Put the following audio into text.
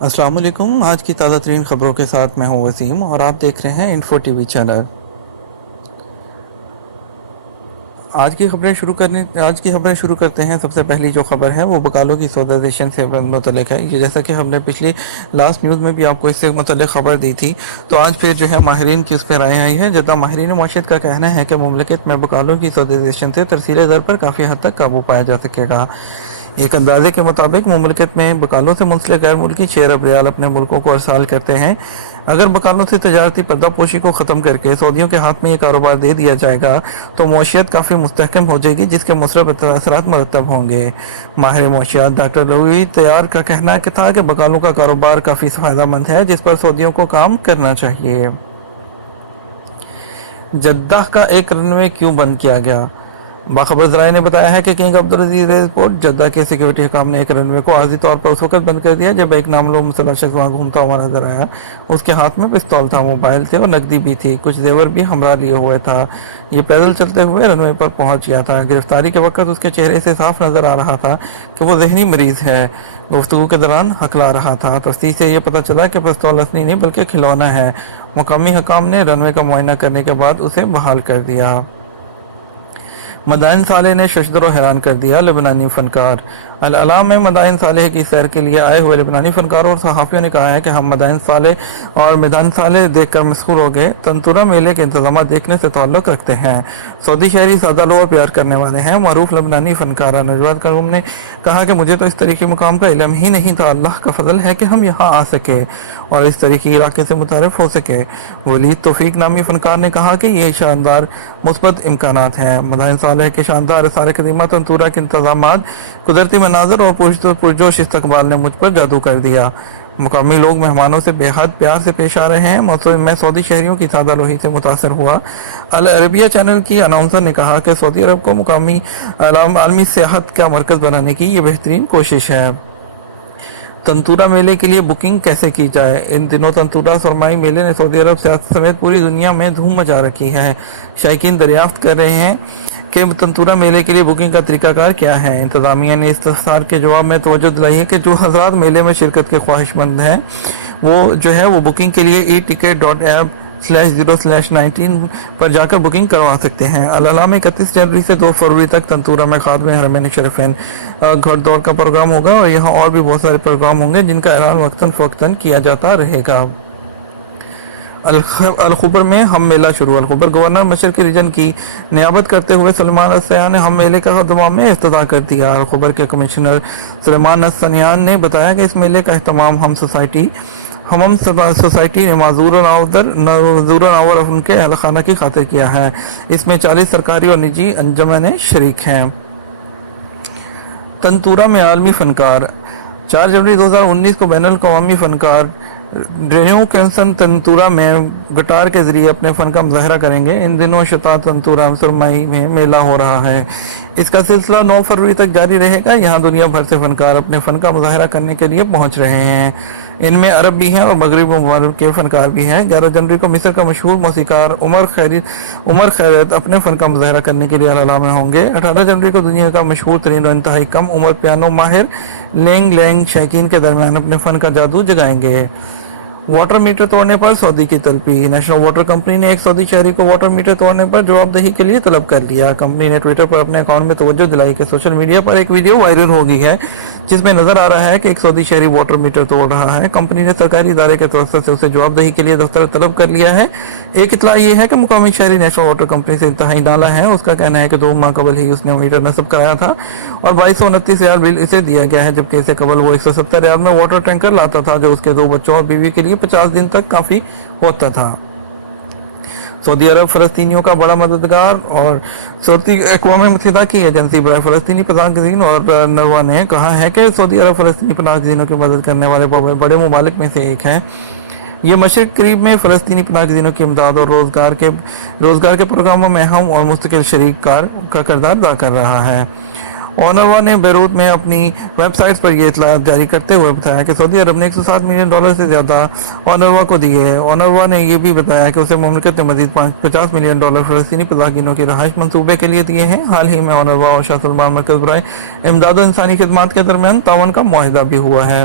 السلام علیکم۔ آج کی تازہ ترین خبروں کے ساتھ میں ہوں وسیم اور آپ دیکھ رہے ہیں انفو ٹی وی چینل۔ آج کی خبریں شروع کرتے ہیں۔ سب سے پہلی جو خبر ہے وہ بکالوں کی سودائزیشن سے متعلق ہے۔ یہ جیسا کہ ہم نے پچھلی لاسٹ نیوز میں بھی آپ کو اس سے متعلق خبر دی تھی، تو آج پھر جو ہے ماہرین کی اس پہ رائے آئی ہے۔ جدہ ماہرین معیشت کا کہنا ہے کہ مملکت میں بکالوں کی سودائزیشن سے ترسیل زر پر کافی حد تک قابو پایا جا سکے گا۔ ایک اندازے کے مطابق مملکت میں بکالوں سے منسلک غیر ملکی 6 ارب ریال اپنے ملکوں کو ارسال کرتے ہیں۔ اگر بکالوں سے تجارتی پردہ پوشی کو ختم کر کے سعودیوں کے ہاتھ میں یہ کاروبار دے دیا جائے گا تو معیشت کافی مستحکم ہو جائے گی، جس کے مثبت اثرات مرتب ہوں گے۔ ماہر معیشت ڈاکٹر روی تیار کا کہنا تھا کہ بکالوں کا کاروبار کافی فائدہ مند ہے، جس پر سعودیوں کو کام کرنا چاہیے۔ جدہ کا ایک رن وے کیوں بند کیا گیا؟ باخبر ذرائع نے بتایا ہے کہ کنگ عبدالعزیز ایئرپورٹ جدہ کے سیکیورٹی حکام نے ایک رن وے کو عارضی طور پر اس وقت بند کر دیا جب ایک نامعلوم مسلح شخص وہاں گھومتا ہوا نظر آیا۔ اس کے ہاتھ میں پستول تھا، موبائل تھے اور نقدی بھی تھی، کچھ زیور بھی ہمراہ لیے ہوئے تھا۔ یہ پیدل چلتے ہوئے رن وے پر پہنچ گیا تھا۔ گرفتاری کے وقت اس کے چہرے سے صاف نظر آ رہا تھا کہ وہ ذہنی مریض ہے۔ گفتگو کے دوران ہکلا رہا تھا۔ تفتیش سے یہ پتہ چلا کہ پستول اصلی نہیں بلکہ کھلونا ہے۔ مقامی حکام نے رن وے کا معائنہ کرنے کے بعد اسے بحال کر دیا۔ مدائن صالح نے ششدر و حیران کر دیا لبنانی فنکار۔ الاعلام میں مدائن صالح کی سیر کے لیے آئے ہوئے لبنانی فنکاروں اور صحافیوں نے کہا ہے کہ ہم مدائن صالح اور میدان صالح دیکھ کر مسحور ہو گئے۔ تنتورہ میلے کے انتظامات دیکھنے سے تعلق رکھتے ہیں۔ سعودی شہری سادہ لو اور پیار کرنے والے ہیں۔ معروف لبنانی فنکارہ نجواد کروم نے کہا کہ مجھے تو اس تاریخی مقام کا علم ہی نہیں تھا۔ اللہ کا فضل ہے کہ ہم یہاں آ سکے اور اس تاریخی علاقے سے متعارف ہو سکے۔ ولید توفیق نامی فنکار نے کہا کہ یہ شاندار مثبت امکانات ہیں۔ مدائن صالح کے شاندار آثار قدیمہ تنتورہ کے انتظامات، قدرتی مناظر اور پرجوش استقبال نے مجھ پر جادو کر دیا۔ مقامی لوگ مہمانوں سے بے حد پیار سے پیش آ رہے ہیں۔ میں سعودی شہریوں کی سادہ لوہی سے متاثر ہوا۔ العربیہ چینل کی اناؤنسر نے کہا کہ سعودی عرب کو مقامی عالمی سیاحت کا مرکز بنانے کی یہ بہترین کوشش ہے۔ تنتورہ میلے کے لیے بکنگ کیسے کی جائے؟ ان دنوں تنتورہ سرمائی میلے نے سعودی عرب سیاست سمیت پوری دنیا میں دھوم مچا رکھی ہے۔ شائقین دریافت کر رہے ہیں کہ تنتورہ میلے کے لیے بکنگ کا طریقہ کار کیا ہے۔ انتظامیہ نے استفسار کے جواب میں توجہ دلائی ہے کہ جو حضرات میلے میں شرکت کے خواہش مند ہیں وہ بکنگ کے لیے eticket.app/0/19 پر جا کر بکنگ کروا سکتے ہیں۔ الاعلام 31 جنوری سے 2 فروری تک تنتورہ میں خادم حرمین شریفین گھڑ دوڑ کا پروگرام ہوگا اور یہاں اور بھی بہت سارے پروگرام ہوں گے جن کا اعلان وقتاً فوقتاً کیا جاتا رہے گا۔ الخبر میں ہم میلہ شروع۔ الخبر گورنر مشرقی ریجن کی نیابت کرتے ہوئے سلیمان السیان نے ہم میلے کا اہتمام میں افتتاح کر دیا۔ الخبر کے کمشنر سلیمان السیان نے بتایا کہ اس میلے کا اہتمام ہمم سوسائٹی نے معذور ناور ان کے اہل خانہ کی خاطر کیا ہے۔ اس میں 40 سرکاری اور نجی انجمنیں شریک ہیں۔ تنتورہ میں عالمی فنکار۔ 4 جنوری 2019 کو بین الاقوامی فنکار ڈرینیو کینسن تنتورہ میں گٹار کے ذریعے اپنے فن کا مظاہرہ کریں گے۔ ان دنوں شتا تنتورہ سرمائی میں میلہ ہو رہا ہے۔ اس کا سلسلہ 9 فروری تک جاری رہے گا۔ یہاں دنیا بھر سے فنکار اپنے فن کا مظاہرہ کرنے کے لیے پہنچ رہے ہیں۔ ان میں عرب بھی ہیں اور مغرب ممالک کے فنکار بھی ہیں۔ 11 جنوری کو مصر کا مشہور موسیقار عمر خیرت اپنے فن کا مظاہرہ کرنے کے لیے الاعلام میں ہوں گے۔ 18 جنوری کو دنیا کا مشہور ترین اور انتہائی کم عمر پیانو ماہر لینگ شائقین کے درمیان اپنے فن کا جادو جگائیں گے۔ واٹر میٹر توڑنے پر سعودی کی طلبی۔ نیشنل واٹر کمپنی نے ایک سعودی شہری کو واٹر میٹر توڑنے پر جواب دہی کے لیے طلب کر لیا۔ کمپنی نے ٹویٹر پر اپنے اکاؤنٹ میں توجہ دلائی کہ سوشل میڈیا پر ایک ویڈیو وائرل ہو گئی ہے جس میں نظر آ رہا ہے کہ ایک سعودی شہری واٹر میٹر توڑ رہا ہے۔ کمپنی نے سرکاری ادارے کے توسط سے اسے جواب دہی کے لیے دفتر طلب کر لیا ہے۔ ایک اطلاع یہ ہے کہ مقامی شہری نیشنل واٹر کمپنی سے انتہائی نالاں ہے۔ اس کا کہنا ہے کہ 2 ماہ قبل ہی اس نے میٹر نصب کرایا تھا اور 2229 ریال بل اسے دیا گیا ہے، جبکہ اس سے قبل وہ 170 ریال میں واٹر ٹینکر لاتا تھا جو اس کے 2 بچوں اور بیوی کے لیے 50 دن تک کافی ہوتا تھا۔ سعودی عرب فلسطینیوں کا بڑا مددگار اور سعودی اقوام متحدہ کی ایجنسی برائے فلسطینی پناہ گزین اور نروا نے کہا ہے کہ سعودی عرب فلسطینی پناہ گزینوں کی مدد کرنے والے بڑے ممالک میں سے ایک ہے۔ یہ مشرق قریب میں فلسطینی پناہ گزینوں کی امداد اور روزگار کے پروگراموں میں اہم اور مستقل شریک کا کردار ادا کر رہا ہے۔ اونروا نے بیروت میں اپنی ویب سائٹ پر یہ اطلاعات جاری کرتے ہوئے بتایا کہ سعودی عرب نے $107 ملین سے زیادہ اونروا کو دیے ہیں۔ اونروا نے یہ بھی بتایا کہ اسے مملکت نے مزید $50 ملین فلسطینی پناہگزینوں کی رہائش منصوبے کے لیے دیے ہیں۔ حال ہی میں اونروا اور شاہ سلمان مرکز برائے امداد و انسانی خدمات کے درمیان تعاون کا معاہدہ بھی ہوا ہے۔